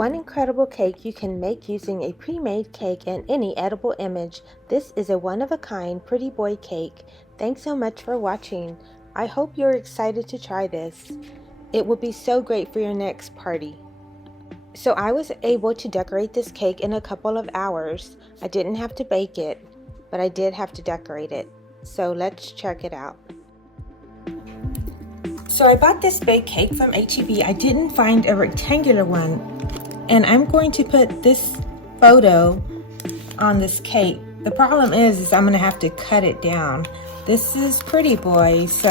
One incredible cake you can make using a pre-made cake and any edible image. This is a one-of-a-kind pretty boy cake. Thanks so much for watching. I hope you're excited to try this. It will be so great for your next party. So I was able to decorate this cake in a couple of hours. I didn't have to bake it, but I did have to decorate it. So let's check it out. So I bought this big cake from H-E-B. I didn't find a rectangular one. And I'm going to put this photo on this cake. The problem is I'm going to have to cut it down. This is Pretty Boy, so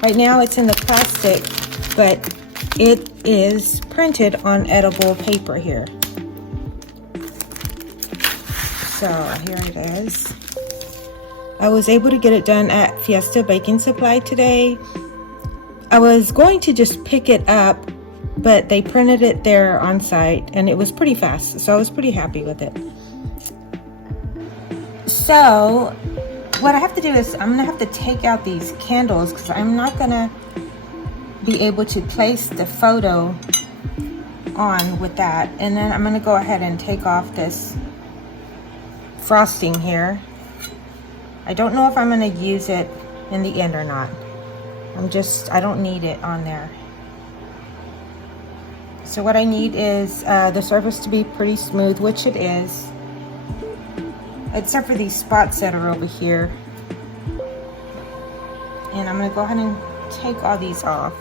right now it's in the plastic, but it is printed on edible paper here. So here it is. I was able to get it done at Fiesta Baking Supply today. I was going to just pick it up, but they printed it there on site and it was pretty fast, so I was pretty happy with it. So what I have to do is I'm gonna have to take out these candles because I'm not gonna be able to place the photo on with that. And then I'm gonna go ahead and take off this frosting here. I don't know if I'm gonna use it in the end or not. I don't need it on there. So what I need is the surface to be pretty smooth, which it is, except for these spots that are over here. And I'm gonna go ahead and take all these off.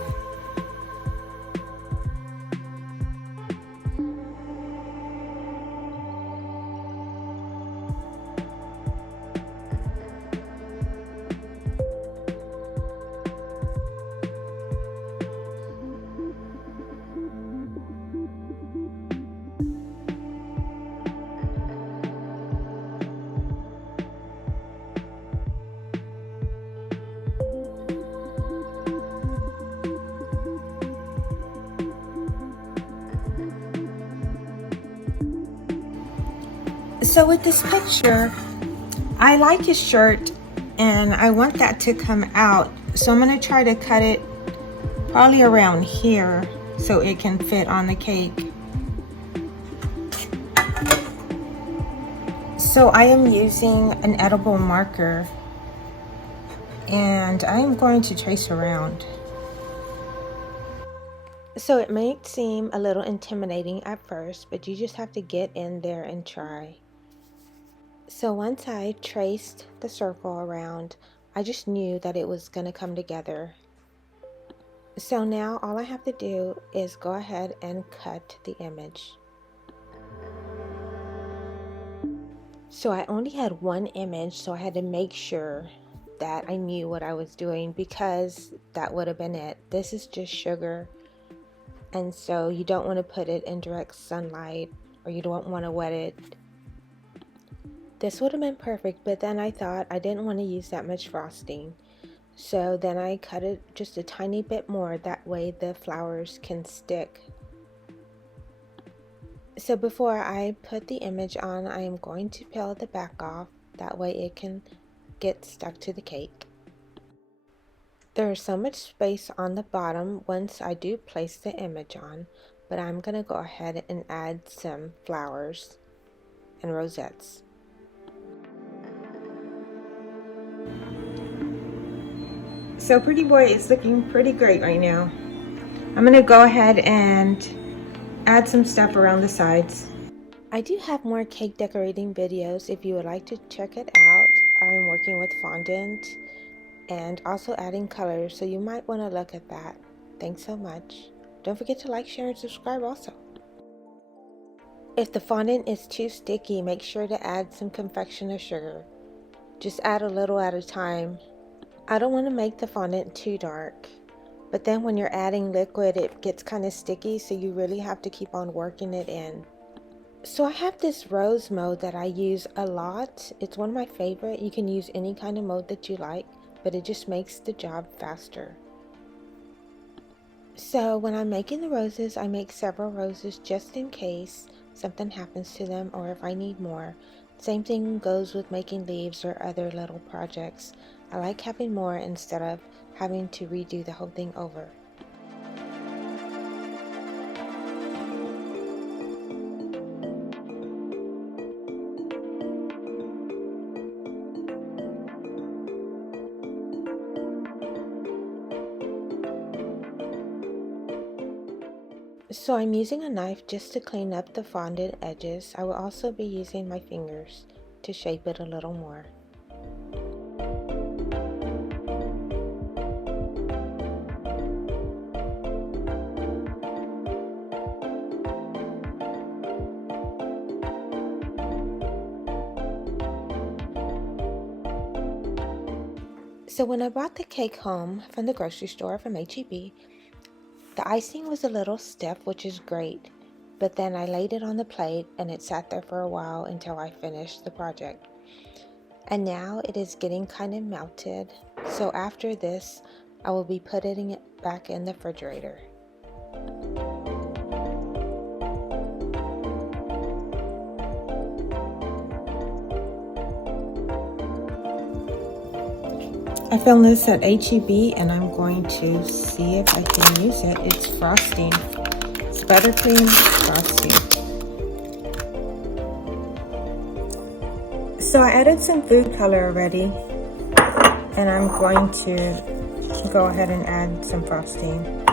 So with this picture, I like his shirt and I want that to come out. So I'm gonna try to cut it probably around here so it can fit on the cake. So I am using an edible marker and I'm going to trace around. So it may seem a little intimidating at first, but you just have to get in there and try. So once I traced the circle around, I just knew that it was going to come together. So now all I have to do is go ahead and cut the image. So I only had one image, so I had to make sure that I knew what I was doing because that would have been it. This is just sugar, and so you don't want to put it in direct sunlight or you don't want to wet it. This would have been perfect, but then I thought I didn't want to use that much frosting. So then I cut it just a tiny bit more, that way the flowers can stick. So before I put the image on, I am going to peel the back off, that way it can get stuck to the cake. There is so much space on the bottom once I do place the image on, but I'm going to go ahead and add some flowers and rosettes. So Pretty Boy is looking pretty great right now. I'm gonna go ahead and add some stuff around the sides. I do have more cake decorating videos if you would like to check it out. I'm working with fondant and also adding colors, so you might want to look at that. Thanks so much. Don't forget to like, share, and subscribe also. If the fondant is too sticky, make sure to add some confectioner sugar. Just add a little at a time. I don't want to make the fondant too dark, but then when you're adding liquid it gets kind of sticky, so you really have to keep on working it in. So I have this rose mode that I use a lot. It's one of my favorite. You can use any kind of mode that you like, but it just makes the job faster. So when I'm making the roses, I make several roses just in case something happens to them or if I need more. Same thing goes with making leaves or other little projects. I like having more instead of having to redo the whole thing over. So I'm using a knife just to clean up the fondant edges. I will also be using my fingers to shape it a little more. So when I brought the cake home from the grocery store from H-E-B, the icing was a little stiff, which is great, but then I laid it on the plate and it sat there for a while until I finished the project. And now it is getting kind of melted, so after this, I will be putting it back in the refrigerator. I found this at H-E-B and I'm going to see if I can use it. It's frosting. It's buttercream frosting. So I added some food color already and I'm going to go ahead and add some frosting.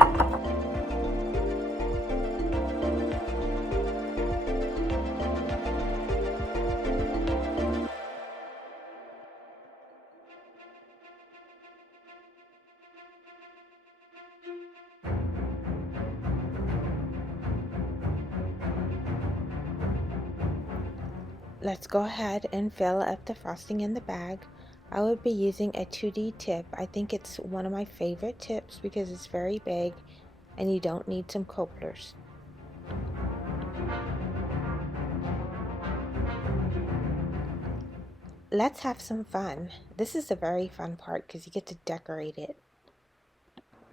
Let's go ahead and fill up the frosting in the bag. I will be using a 2D tip. I think it's one of my favorite tips because it's very big and you don't need some couplers. Let's have some fun. This is the very fun part because you get to decorate it.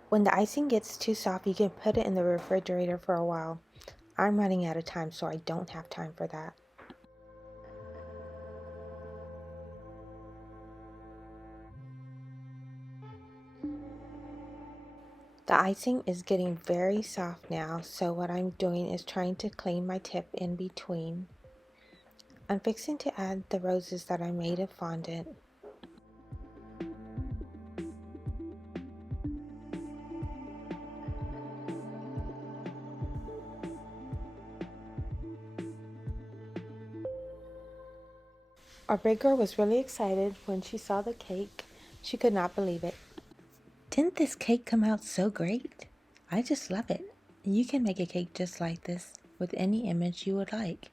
When the icing gets too soft, you can put it in the refrigerator for a while. I'm running out of time, so I don't have time for that. The icing is getting very soft now, so what I'm doing is trying to clean my tip in between. I'm fixing to add the roses that I made of fondant. Our big girl was really excited when she saw the cake. She could not believe it. Didn't this cake come out so great? I just love it. You can make a cake just like this with any image you would like.